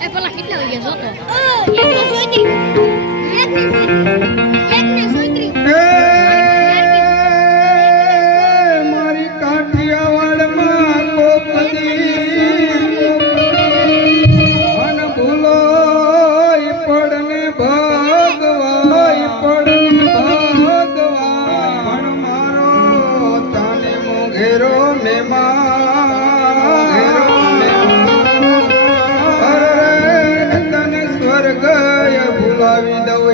Eh, pala kita lagi soto. Eh, ini suitri. Ini suitri. Ini suitri. Eh.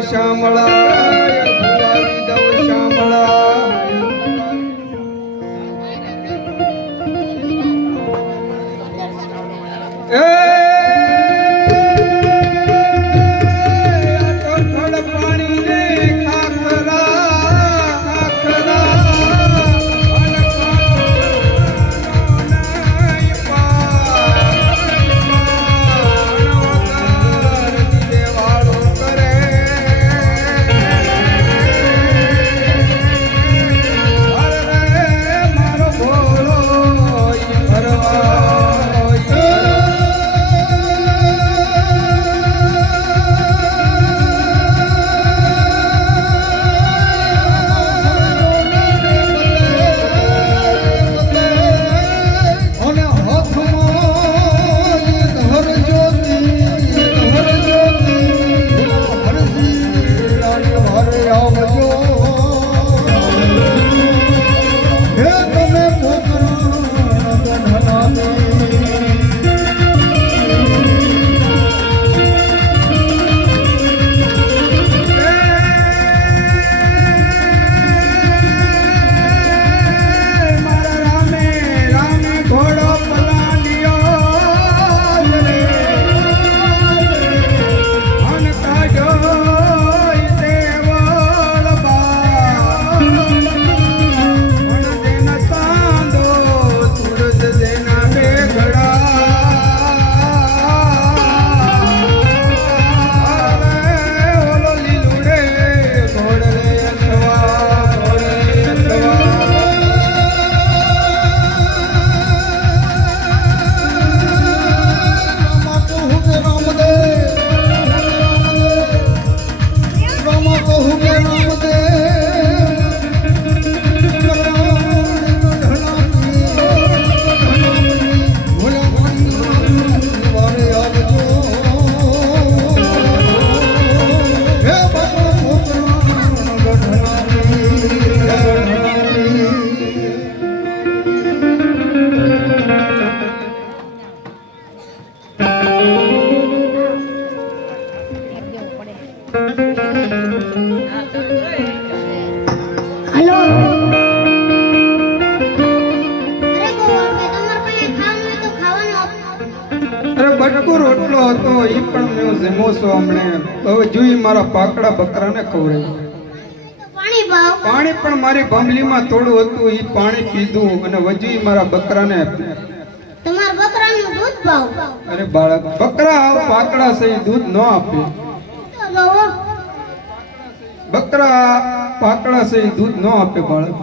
香巴拉 મારા પાકડા બકરાને ખવડાવ્યું પાણી પણ મારી ભમલીમાં થોડું હતું એ પાણી પીધું અને વજુ મારા બકરાને અરે બાળક બકરા પાકડા સહી દૂધ ન આપે. બકરા પાકડા સહી દૂધ ન આપે બાળક.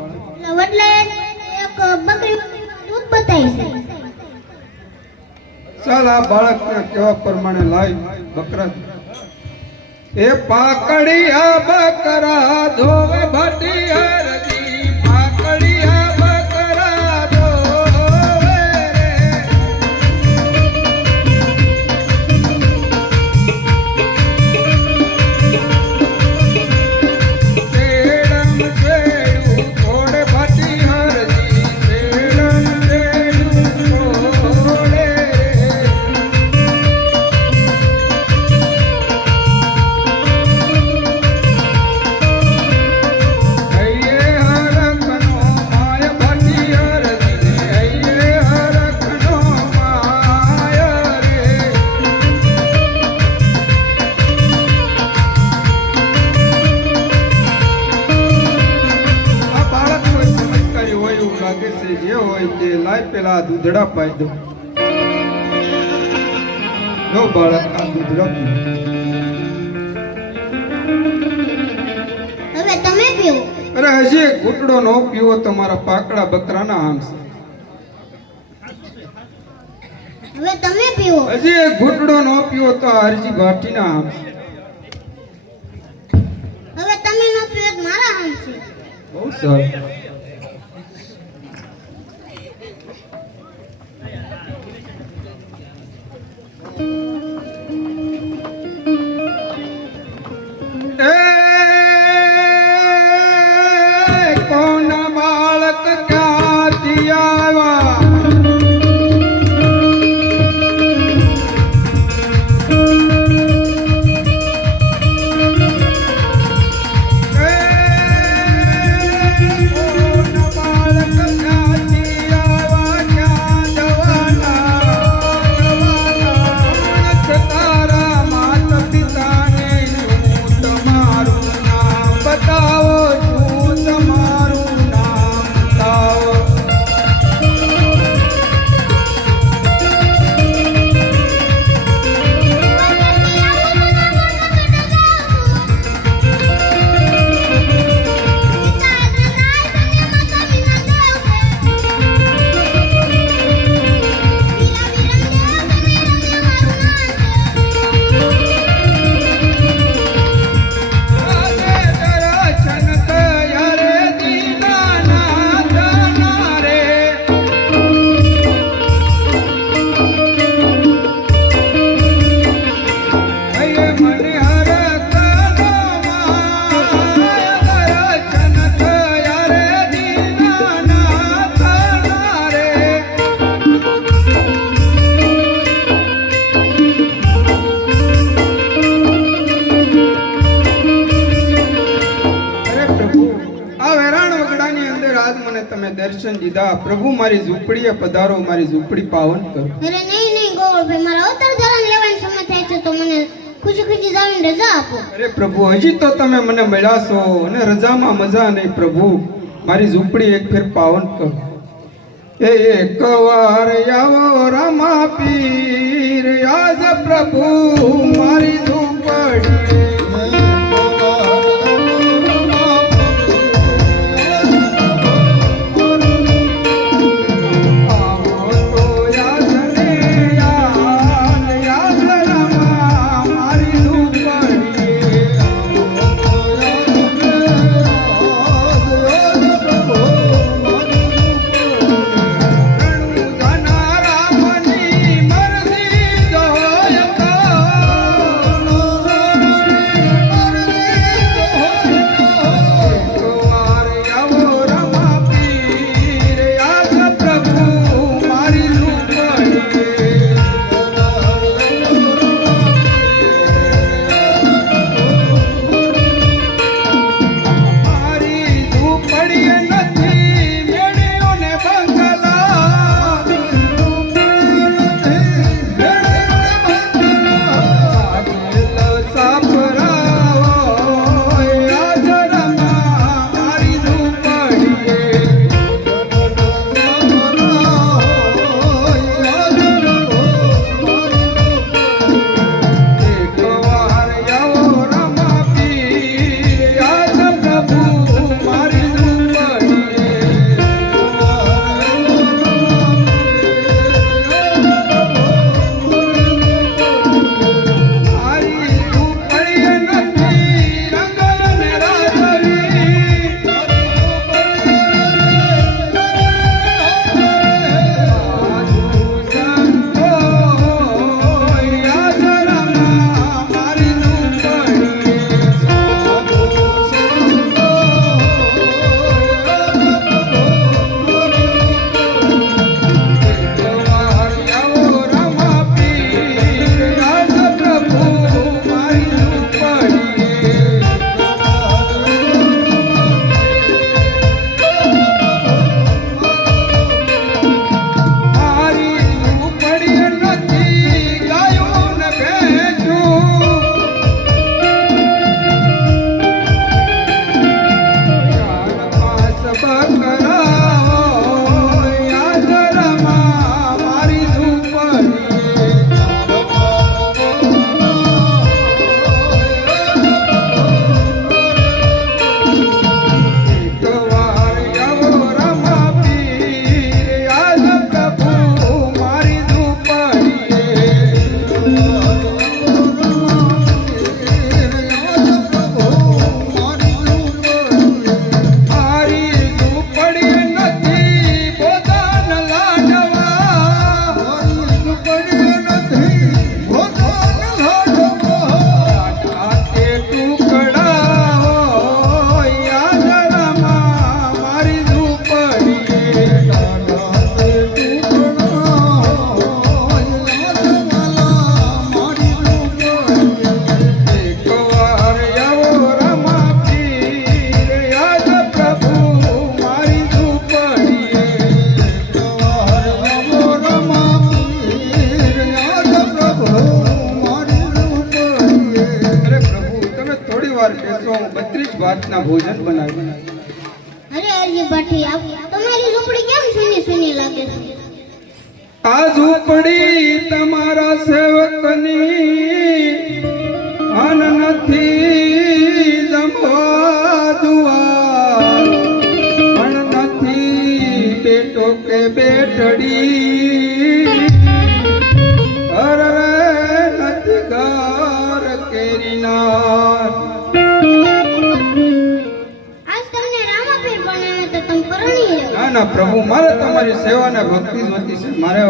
ચાલ આ બાળકના કેવા પ્રમાણે લાવી બકરા. એ પાકડી બકરા ધોવે ભટિયા દૂધડા પાઈ દો નો બાળક આ દૂધડા હવે તમે પીવો અરે હજી ઘૂંટડો નો પીવો તમારા પાકડા બકરાના હામસે હવે તમે પીવો હજી ઘૂંટડો નો પીવો તો હરજી ભાટીના હામસે હવે તમે નો પીવો મારા હામસે બહુ સારું. ઝૂંપડીએ પધારો મારી ઝૂંપડી પાવન કરો. અરે નહીં નહીં ગોવળભાઈ મારા અવતાર ધારણ લેવાનો સમય થાય છે તો મને ખુશી ખુશી જાવીને રજા આપો. અરે પ્રભુ હજી તો તમે મને મળ્યા છો અને રજામાં મજા નહીં પ્રભુ. મારી ઝૂંપડી એક ફેર પાવન કરો. એ એક વાર આવો રામા પીર આજ પ્રભુ રાતના ભોજન બનાવ્યું અરે અરજી પાઠી તમારી ઝૂંપડી કેમ સુની સુની લાગે? છે આ ઝૂંપડી તમારા સેવકની અન નથી જમવા પણ નથી બેટો કે બેટડી. ના પ્રભુ મારે તમારી સેવાના ભક્તિ જોતી છે. મારે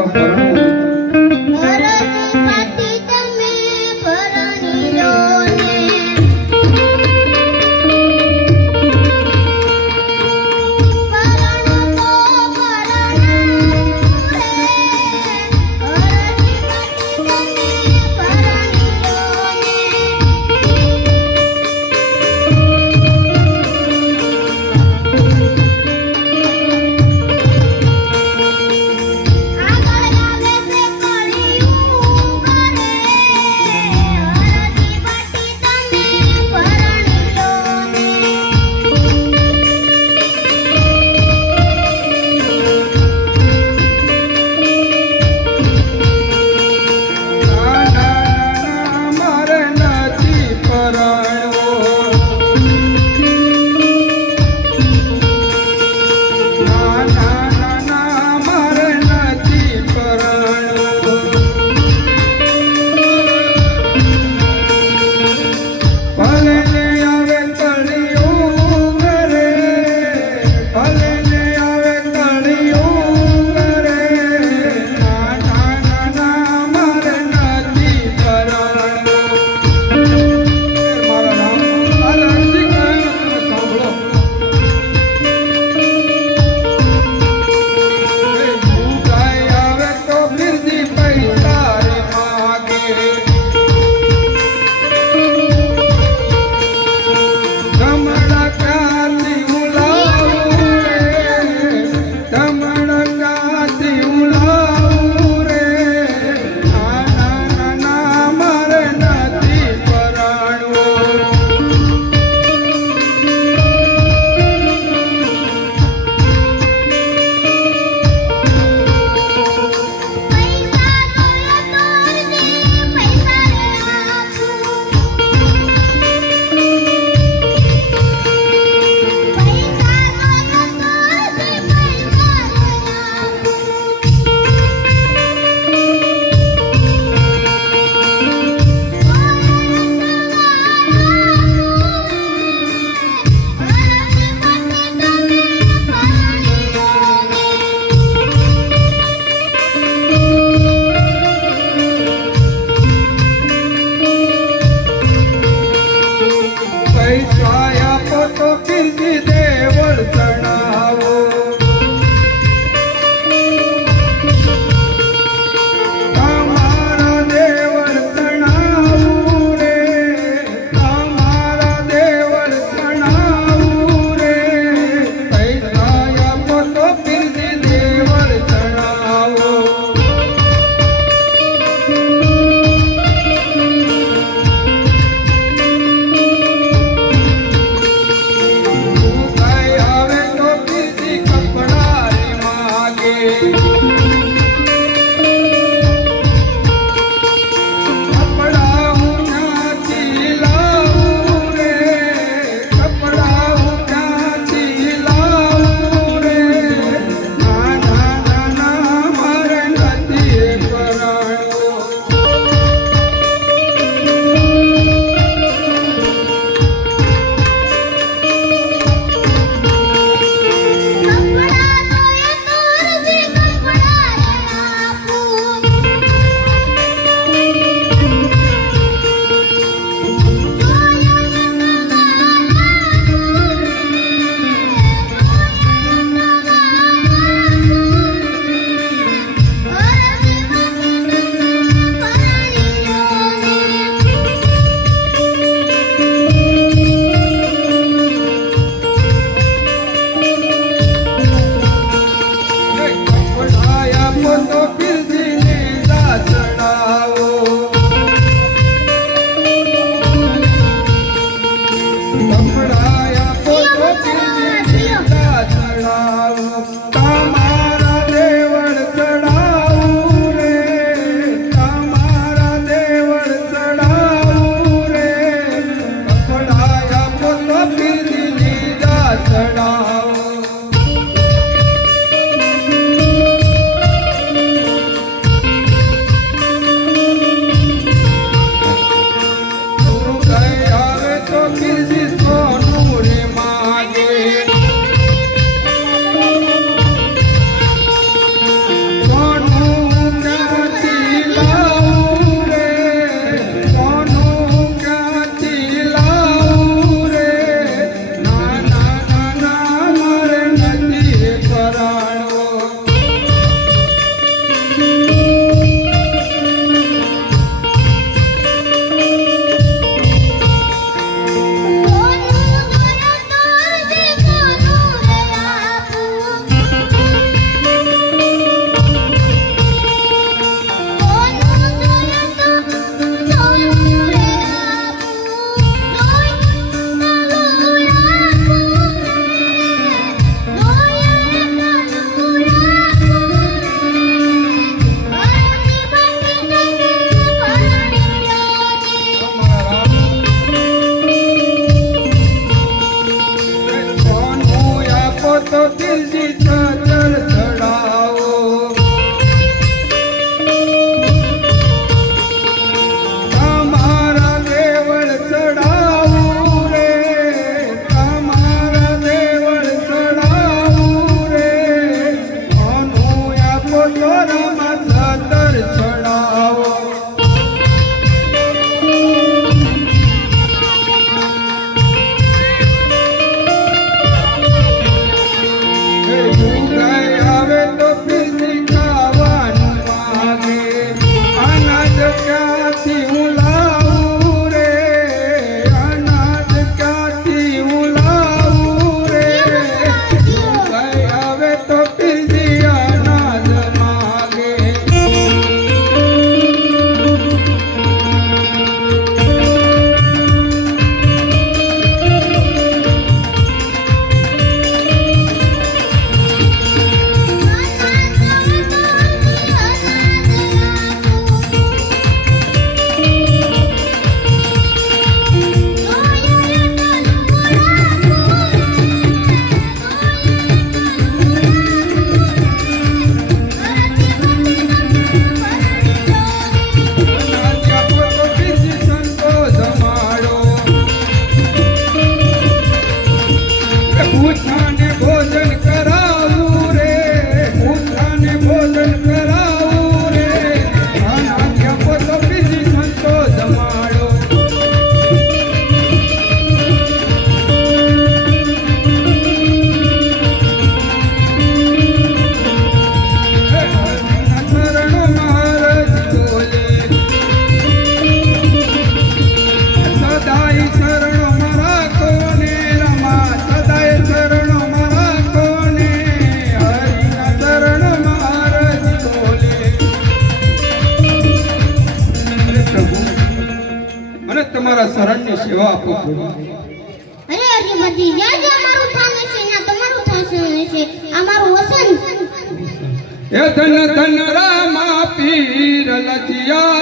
રામા પીર